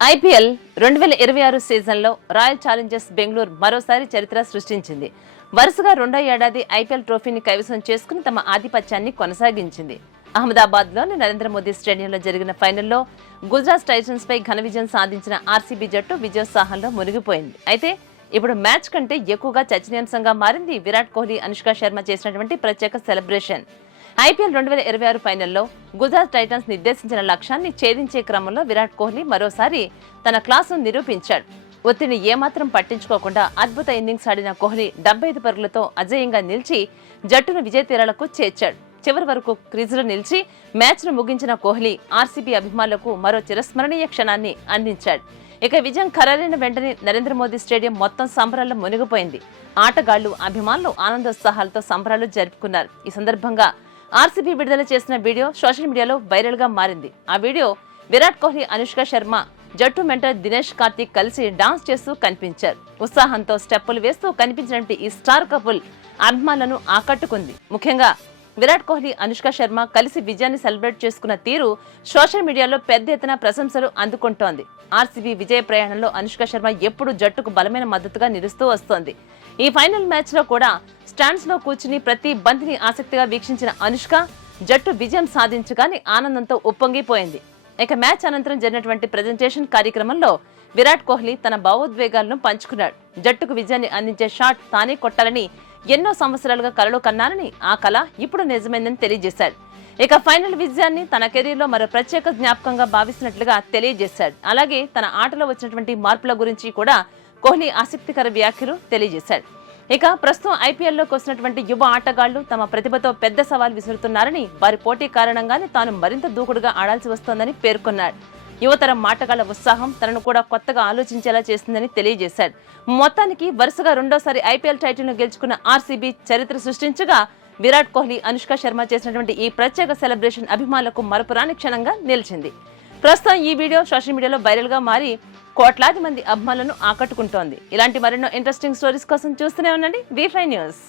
IPL 2026 సీజన్లో royal Challengers Bengaluru మరోసారి చరిత్ర సృష్టించింది. వరుసగా రెండో ఏడాది ఐపీఎల్ ట్రోఫీని కైవసం చేసుకుని తమ ఆధిపత్యాన్ని కొనసాగించింది. అహ్మదాబాద్లోని నరేంద్ర మోదీ స్టేడియంలో జరిగిన ఫైనల్లో గుజరాత్ టైటన్స్ పై ఘన విజయం సాధించిన ఆర్సీబీ జట్టు విజయోత్సాహంలో మునిగిపోయింది. అయితే ఇప్పుడు మ్యాచ్ కంటే ఎక్కువగా చర్చనీయాంశంగా మారింది విరాట్ కోహ్లీ, అనుష్క శర్మ చేసినటువంటి ప్రత్యేక సెలబ్రేషన్. ఐపీఎల్ 2026 ఫైనల్లో గుజరాత్ టైటన్స్ నిర్దేశించిన లక్ష్యాన్ని ఛేదించే క్రమంలో విరాట్ కోహ్లీ మరోసారి తన క్లాసును నిరూపించాడు. ఒత్తిడిని ఏమాత్రం పట్టించుకోకుండా అద్భుత ఇన్నింగ్స్ ఆడిన కోహ్లీ 75 పరుగులతో అజేయంగా నిలిచి జట్టును విజయ తీరాలకు చేర్చాడు. చివరి వరకు క్రీజులో నిలిచి మ్యాచ్ను ముగించిన కోహ్లీ ఆర్సీబీ అభిమానులకు మరో చిరస్మరణీయ క్షణాన్ని అందించాడు. ఇక విజయం ఖరారైన వెంటనే నరేంద్ర మోదీ స్టేడియం మొత్తం సంబరాల్లో మునిగిపోయింది. ఆటగాళ్లు, అభిమానులు ఆనందోత్సాహాలతో సంబరాలు జరుపుకున్నారు. ఈ సందర్భంగా ఆర్సీబీ విడుదల చేసిన వీడియో సోషల్ మీడియాలో వైరల్ గా మారింది. ఆ వీడియో విరాట్ కోహ్లీ, అనుష్క శర్మ జట్టు మెంటర్ దినేష్ కార్తీక్ కలిసి డాన్స్ చేస్తూ కనిపించారు. ఉత్సాహంతో స్టెప్పులు వేస్తూ కనిపించినటువంటి ఈ స్టార్ కపుల్ అభిమానులను ఆకట్టుకుంది. ముఖ్యంగా విరాట్ కోహ్లీ, అనుష్క శర్మ కలిసి విజయాన్ని సెలబ్రేట్ చేసుకున్న తీరు సోషల్ మీడియాలో పెద్ద ఎత్తున ప్రశంసలు అందుకుంటోంది. ఆర్సీబీ విజయ ప్రయాణంలో అనుష్క శర్మ ఎప్పుడూ జట్టుకు బలమైన మద్దతుగా నిలుస్తూ వస్తోంది. ఈ ఫైనల్ మ్యాచ్ లో కూడా స్టాండ్స్ లో కూర్చుని ప్రతి బంతిని ఆసక్తిగా వీక్షించిన అనుష్క జట్టు విజయం సాధించగానే ఆనందంతో ఉప్పొంగిపోయింది. ఇక మ్యాచ్ అనంతరం జరిగినటువంటి ప్రెజెంటేషన్ కార్యక్రమంలో విరాట్ కోహ్లీ తన భావోద్వేగాలను పంచుకున్నాడు. జట్టుకు విజయాన్ని అందించే షాట్ తానే కొట్టాలని ఎన్నో సంవత్సరాలుగా కలలు కన్నానని, ఆ కళ ఇప్పుడు నిజమైందని తెలియజేశాడు. ఇక ఫైనల్ విజయాన్ని తన కెరీర్లో మరో ప్రత్యేక జ్ఞాపకంగా భావిస్తున్నట్లుగా తెలియజేశాడు. అలాగే తన ఆటలో వచ్చినటువంటి మార్పుల గురించి కూడా కోహ్లీ ఆసక్తికర వ్యాఖ్యలు తెలియజేశాడు. ఇక ప్రస్తుతం ఐపీఎల్లోకి వస్తున్నటువంటి యువ ఆటగాళ్లు తమ ప్రతిభతో పెద్ద సవాల్ విసురుతున్నారని, వారి పోటీ కారణంగానే తాను మరింత దూకుడుగా ఆడాల్సి వస్తోందని పేర్కొన్నాడు. యువతరం ఆటగాళ్ల ఉత్సాహం తనను కూడా కొత్తగా ఆలోచించేలా చేస్తుందని తెలియజేశాడు. మొత్తానికి వరుసగా రెండోసారి ఐపీఎల్ టైటిల్ను గెలుచుకున్న ఆర్సీబీ చరిత్ర సృష్టించగా విరాట్ కోహ్లీ, అనుష్క శర్మ చేసినటువంటి ఈ ప్రత్యేక సెలబ్రేషన్ అభిమానులకు మరపురాని క్షణంగా నిలిచింది. ప్రస్తుతం ఈ వీడియో సోషల్ మీడియాలో వైరల్ గా మారి కోట్లాది మంది అభిమానులను ఆకట్టుకుంటోంది. ఇలాంటి మరెన్నో ఇంట్రెస్టింగ్ స్టోరీస్ కోసం చూస్తూనే ఉండండి వి5 న్యూస్.